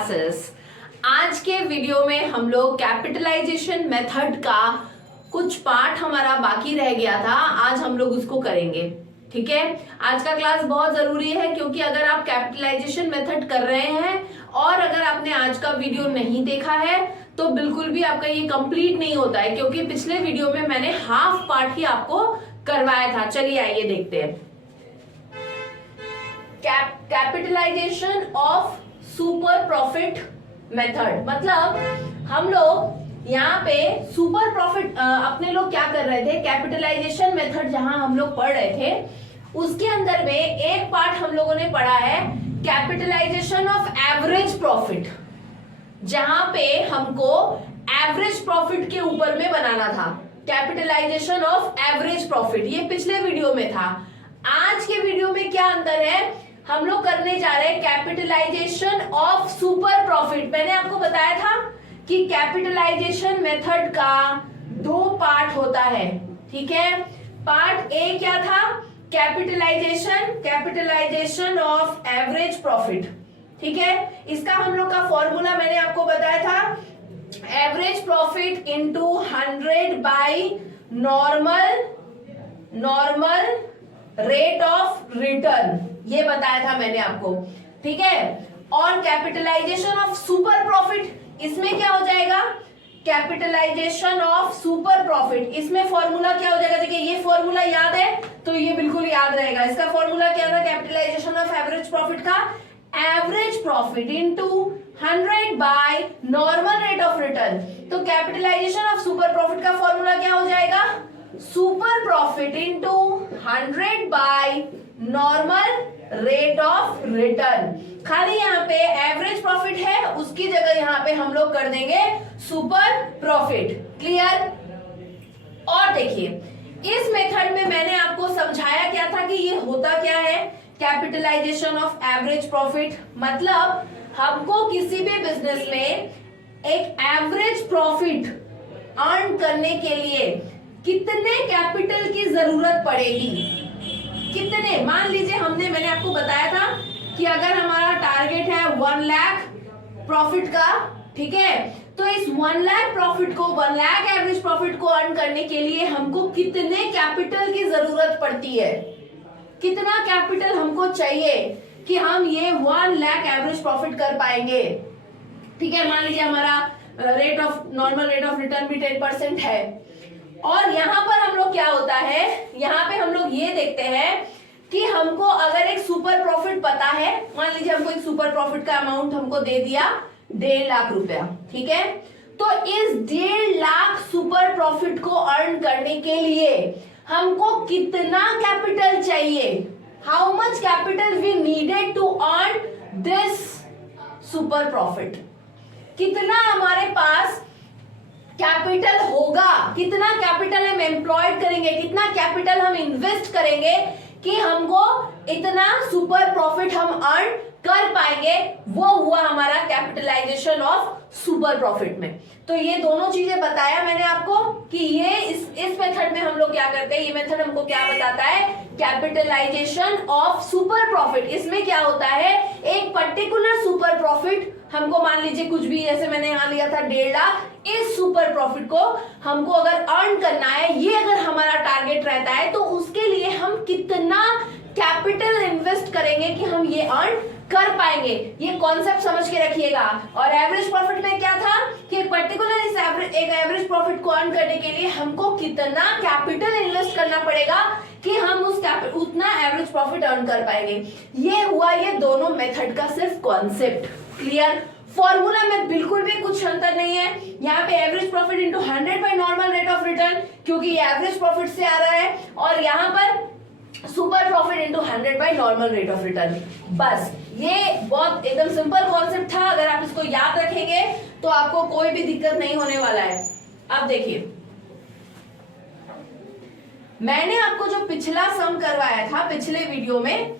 Classes. आज के video में हम लोग कैपिटलाइजेशन मेथड का कुछ पार्ट हमारा बाकी रह गया था, आज हम लोग उसको करेंगे। ठीक है, आज का क्लास बहुत जरूरी है क्योंकि अगर आप कैपिटलाइजेशन मेथड कर रहे हैं और अगर आपने आज का वीडियो नहीं देखा है तो बिल्कुल भी आपका ये कंप्लीट नहीं होता है, क्योंकि पिछले वीडियो में मैंने हाफ पार्ट ही आपको करवाया था। चलिए आइए देखते हैं। Capitalization of super profit method, मतलब हम लोग यहाँ पे सुपर प्रॉफिट अपने लोग क्या कर रहे थे, कैपिटलाइजेशन मेथड जहां हम लोग पढ़ रहे थे उसके अंदर में एक पार्ट हम लोगों ने पढ़ा है कैपिटलाइजेशन ऑफ एवरेज प्रॉफिट, जहां पे हमको एवरेज प्रॉफिट के ऊपर में बनाना था। कैपिटलाइजेशन ऑफ एवरेज प्रॉफिट ये पिछले वीडियो में था। आज के वीडियो में क्या अंतर है, हम लोग करने जा रहे हैं कैपिटलाइजेशन ऑफ सुपर प्रॉफिट। मैंने आपको बताया था कि कैपिटलाइजेशन मेथड का दो पार्ट होता है। ठीक है, पार्ट ए क्या था, कैपिटलाइजेशन ऑफ एवरेज प्रॉफिट। ठीक है, इसका हम लोग का फॉर्मूला मैंने आपको बताया था, average profit into 100 by normal rate of return, ये बताया था मैंने आपको। ठीक है, और कैपिटलाइजेशन ऑफ सुपर प्रॉफिट, इसमें क्या हो जाएगा, कैपिटलाइजेशन ऑफ सुपर प्रॉफिट, इसमें फॉर्मूला क्या हो जाएगा, देखिए ये फॉर्मूला याद है तो ये बिल्कुल याद रहेगा। इसका फॉर्मूला क्या था कैपिटलाइजेशन ऑफ एवरेज प्रॉफिट का, average profit into 100 by normal rate of return. तो कैपिटलाइजेशन ऑफ सुपर प्रॉफिट का फॉर्मूला क्या हो जाएगा, super profit into 100 by normal rate of return. खाली यहाँ पे एवरेज प्रॉफिट है, उसकी जगह यहाँ पे हम लोग कर देंगे सुपर प्रॉफिट। क्लियर। और देखिए इस मेथड में मैंने आपको समझाया क्या था कि ये होता क्या है, कैपिटलाइजेशन ऑफ एवरेज प्रॉफिट मतलब हमको किसी भी बिजनेस में एक एवरेज प्रॉफिट अर्न करने के लिए कितने कैपिटल की जरूरत पड़ेगी, कितने, मान लीजिए मैंने आपको बताया था कि अगर हमारा टारगेट है 1 लाख प्रॉफिट का, ठीक है, तो इस 1 लाख प्रॉफिट को, 1 लाख एवरेज प्रॉफिट को अर्न करने के लिए हमको कितने कैपिटल की जरूरत पड़ती है, कितना कैपिटल हमको चाहिए कि हम ये 1 लाख एवरेज प्रॉफिट कर पाएंगे। ठीक है, मान लीजिए हमारा नॉर्मल रेट ऑफ रिटर्न भी 10% है। और यहाँ पर हम लोग क्या होता है, यहाँ पे हम लोग ये देखते हैं कि हमको अगर एक सुपर प्रॉफिट पता है, मान लीजिए हमको एक सुपर प्रॉफिट का अमाउंट हमको दे दिया 1.5 लाख रुपया, ठीक है, तो इस 1.5 लाख सुपर प्रॉफिट को अर्न करने के लिए हमको कितना कैपिटल चाहिए, how much capital we needed to earn this super profit, कितना हमारे पास कैपिटल होगा, कितना कैपिटल हम एम्प्लॉयड करेंगे, कितना कैपिटल हम इन्वेस्ट करेंगे कि हमको इतना सुपर प्रॉफिट हम अर्न कर पाएंगे। वो हुआ हमारा कैपिटलाइजेशन ऑफ सुपर प्रॉफिट में। तो ये दोनों चीजें बताया मैंने आपको कि ये इस मेथड में हम लोग क्या करते हैं, ये मेथड हमको क्या बताता है, कैपिटलाइजेशन ऑफ सुपर प्रॉफिट। इसमें क्या होता है, एक पर्टिकुलर सुपर प्रॉफिट हमको, मान लीजिए कुछ भी, जैसे मैंने यहाँ लिया था 1.5 लाख, इस सुपर प्रॉफिट को हमको अगर अर्न करना है, ये अगर हमारा टारगेट रहता है, तो उसके लिए हम कितना कैपिटल इन्वेस्ट करेंगे कि हम ये अर्न कर पाएंगे। ये कॉन्सेप्ट समझ के रखिएगा। और एवरेज प्रॉफिट में क्या था कि एक पर्टिकुलर एक एवरेज प्रॉफिट को अर्न करने के लिए हमको कितना कैपिटल इन्वेस्ट करना पड़ेगा कि हम उतना एवरेज प्रॉफिट अर्न कर पाएंगे। ये हुआ ये दोनों मेथड का सिर्फ कॉन्सेप्ट। क्लियर। फॉर्मूला में बिल्कुल भी कुछ अंतर नहीं है। यहाँ पे average profit into 100 by normal rate of return, क्योंकि ये एवरेज प्रॉफिट से आ रहा है, और यहाँ पर super profit into 100 by normal rate of return. बस ये बहुत एकदम सिंपल कॉन्सेप्ट था। अगर आप इसको याद रखेंगे तो आपको कोई भी दिक्कत नहीं होने वाला है। अब देखिए, मैंने आपको जो पिछला सम करवाया था पिछले वीडियो में,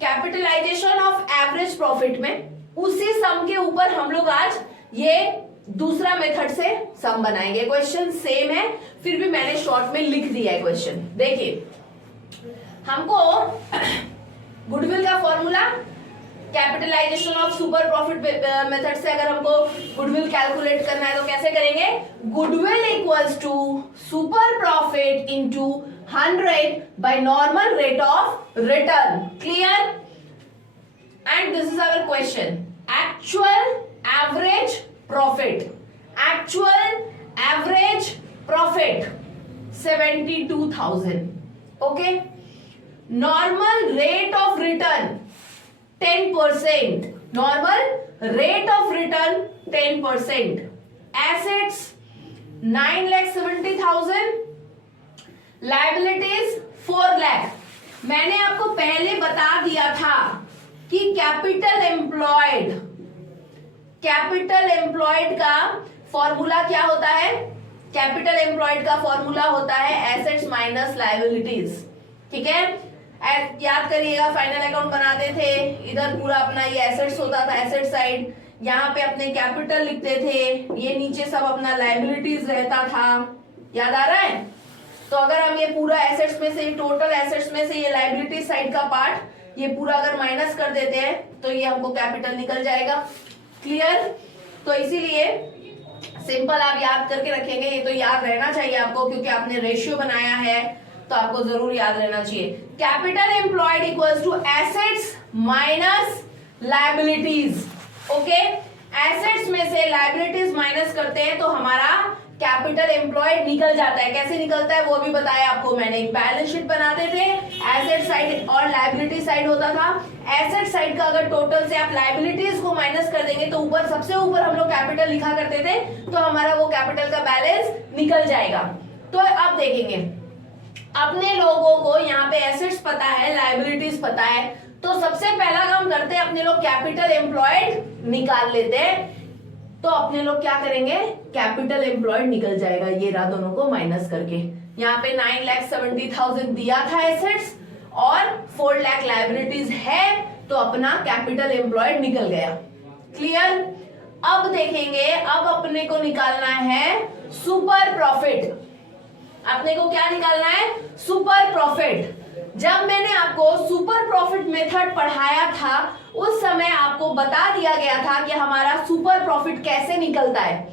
कैपिटलाइजेशन ऑफ एवरेज प्रॉफिट में, उसी सम के ऊपर हम लोग आज ये दूसरा मेथड से सम बनाएंगे। क्वेश्चन सेम है, फिर भी मैंने शॉर्ट में लिख दिया है क्वेश्चन। देखिए, हमको गुडविल का formula capitalization of super profit method से अगर हमको गुडविल कैलकुलेट करना है तो कैसे करेंगे? Goodwill equals to super profit into 100 by normal rate of return. Clear? And this is our question. Actual average profit, actual average profit 72,000. Okay. Normal rate of return 10%. Normal rate of return 10%. Assets 9,70,000. Liabilities 4 lakh. मैंने आपको पहले बता दिया था कि capital employed का formula क्या होता है? कैपिटल एम्प्लॉयड का फॉर्मूला होता है एसेट्स माइनस लायबिलिटीज. ठीक है, याद करिएगा फाइनल अकाउंट बनाते थे, इधर पूरा अपना ये एसेट्स होता था, एसेट साइड, यहाँ पे अपने कैपिटल लिखते थे, ये नीचे सब अपना लायबिलिटीज रहता था. याद आ रहा है? तो अगर हम ये पूरा एसेट्स में से, टोटल एसेट्स में से ये लायबिलिटी साइड का पार्ट ये पूरा अगर माइनस कर देते हैं तो ये हमको कैपिटल निकल जाएगा. क्लियर? तो इसीलिए सिंपल आप याद करके रखेंगे, ये तो याद रहना चाहिए आपको क्योंकि आपने रेशियो बनाया है तो आपको जरूर याद रहना चाहिए. Capital employed equals to assets minus liabilities. Okay, assets में से लायबिलिटीज माइनस करते हैं तो हमारा कैपिटल एम्प्लॉयड निकल जाता है. कैसे निकलता है वो भी बताया आपको मैंने. एक बैलेंस शीट बनाते थे, एसेट साइड और लायबिलिटी साइड होता था. एसेट साइड का अगर टोटल से आप लायबिलिटीज को माइनस कर देंगे तो ऊपर, सबसे ऊपर हम लोग कैपिटल लिखा करते थे, तो हमारा वो कैपिटल का बैलेंस निकल जाएगा. तो अब देखेंगे, अपने लोगों को यहाँ पे एसेट्स पता है, लायबिलिटीज पता है, तो सबसे पहला काम करते हैं अपने लोग कैपिटल एम्प्लॉयड निकाल लेते हैं. तो अपने लोग क्या करेंगे? कैपिटल एम्प्लॉयड निकल जाएगा, ये रहा दोनों को माइनस करके. यहाँ पे 9,70,000 दिया था एसेट्स और 4 लाख लायबिलिटीज है, तो अपना कैपिटल एम्प्लॉयड निकल गया. क्लियर? अब देखेंगे, अब अपने को निकालना है सुपर प्रॉफिट. अपने को क्या निकालना है? Super profit. जब मैंने आपको सुपर प्रॉफिट मेथड पढ़ाया था उस समय आपको बता दिया गया था कि हमारा सुपर प्रॉफिट कैसे निकलता है.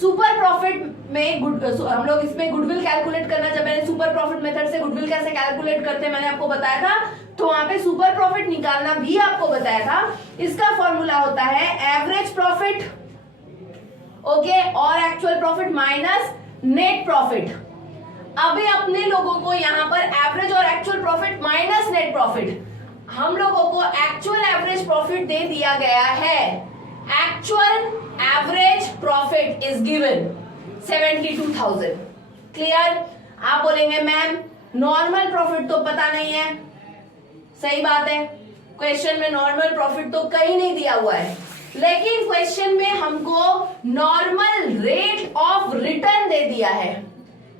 सुपर प्रॉफिट में हम लोग इसमें गुडविल कैलकुलेट करना, जब मैंने सुपर प्रॉफिट मेथड से गुडविल कैसे कैलकुलेट करते हैं मैंने आपको बताया था, तो वहां पे सुपर प्रॉफिट निकालना भी आपको बताया था. इसका फॉर्मूला होता है एवरेज प्रॉफिट, ओके, और actual profit minus net profit. अभी अपने लोगों को यहाँ पर एवरेज और actual profit minus net profit, हम लोगों को एक्चुअल एवरेज प्रॉफिट दे दिया गया है. Actual average profit is given 72,000. Clear? आप बोलेंगे मैम नॉर्मल प्रॉफिट तो पता नहीं है. सही बात है, क्वेश्चन में नॉर्मल प्रॉफिट तो कहीं नहीं दिया हुआ है, लेकिन क्वेश्चन में हमको नॉर्मल रेट ऑफ रिटर्न दे दिया है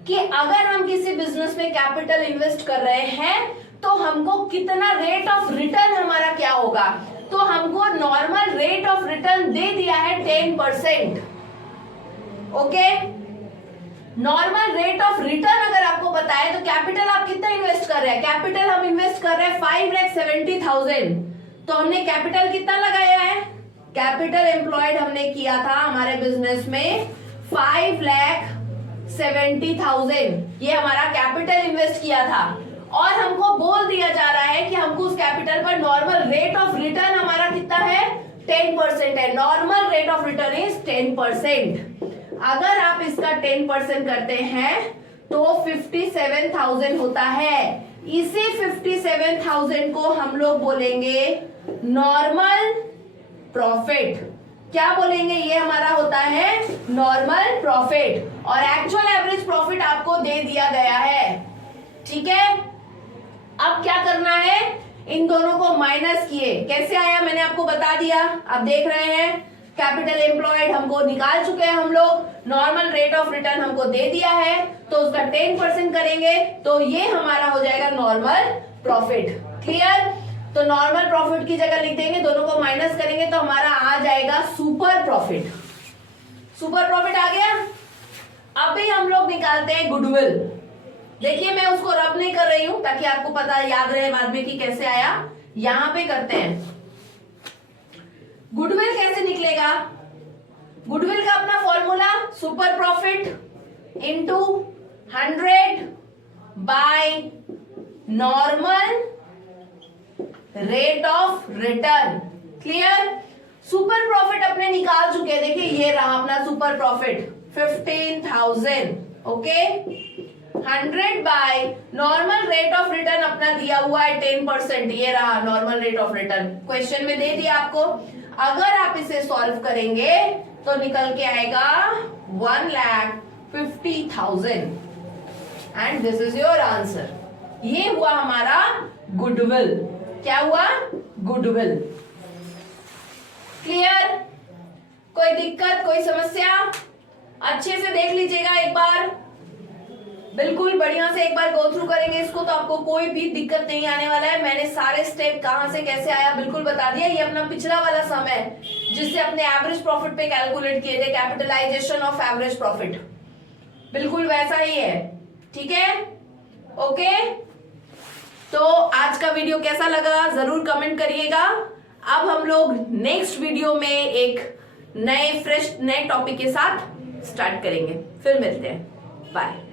कि अगर हम किसी बिजनेस में कैपिटल इन्वेस्ट कर रहे हैं तो हमको कितना रेट ऑफ रिटर्न हमारा क्या होगा. तो हमको नॉर्मल रेट ऑफ रिटर्न दे दिया है 10%. Okay, normal rate of return अगर आपको पता है तो कैपिटल आप कितना इन्वेस्ट कर रहे हैं? कैपिटल हम इन्वेस्ट कर रहे हैं 5,70,000. तो हमने कैपिटल कितना लगाया है? कैपिटल एम्प्लॉयड हमने किया था हमारे बिजनेस में 5,70,000. ये हमारा कैपिटल इन्वेस्ट किया था और हमको बोल दिया जा रहा है कि हमको उस कैपिटल पर नॉर्मल रेट ऑफ रिटर्न हमारा कितना है? 10% है. Normal rate of return is 10%. अगर आप इसका 10% करते हैं तो 57,000 होता है. इसी 57,000 को हम लोग बोलेंगे नॉर्मल प्रॉफिट. क्या बोलेंगे? ये हमारा होता है नॉर्मल प्रॉफिट और एक्चुअल एवरेज प्रॉफिट आपको दे दिया गया है. ठीक है, अब क्या करना है? इन दोनों को माइनस किए. कैसे आया मैंने आपको बता दिया. अब देख रहे हैं कैपिटल एम्प्लॉयड हमको निकाल चुके हैं हम लोग, नॉर्मल रेट ऑफ रिटर्न हमको दे दिया है, तो उसका 10% करेंगे तो ये हमारा हो जाएगा नॉर्मल प्रॉफिट. क्लियर? तो नॉर्मल प्रॉफिट की जगह लिख देंगे, दोनों को माइनस करेंगे तो हमारा आ जाएगा सुपर प्रॉफिट. सुपर प्रॉफिट आ गया. अभी हम लोग निकालते हैं गुडविल. देखिए मैं उसको रब नहीं कर रही हूं ताकि आपको पता याद रहे बाद में कि कैसे आया. यहां पे करते हैं गुडविल कैसे निकलेगा? गुडविल का अपना formula super profit into 100 by normal rate of return. Clear? Super profit अपने निकाल चुके हैं, देखिए ये रहा अपना super profit 15,000। Okay, 100 by normal rate of return अपना दिया हुआ है 10%, ये रहा normal rate of return, question में दे दिया आपको। अगर आप इसे सॉल्व करेंगे तो निकल के आएगा 1,50,000 and this is your answer. ये हुआ हमारा गुडविल। क्या हुआ? गुडविल। क्लियर? कोई दिक्कत, कोई समस्या? अच्छे से देख लीजिएगा एक बार, बिल्कुल बढ़िया से एक बार गो थ्रू करेंगे इसको तो आपको कोई भी दिक्कत नहीं आने वाला है। मैंने सारे स्टेप कहां से कैसे आया बिल्कुल बता दिया। ये अपना पिछला वाला सम है जिससे अपने एवरेज प्रॉफिट पे कैलकुलेट किए थे, कैपिटलाइजेशन ऑफ एवरेज प्रॉफिट, बिल्कुल वैसा ही है। ठीक है? ओके, तो आज का वीडियो कैसा लगा जरूर कमेंट करिएगा। अब हम लोग नेक्स्ट वीडियो में एक नए फ्रेश नए टॉपिक के साथ स्टार्ट करेंगे, फिर मिलते हैं, बाय।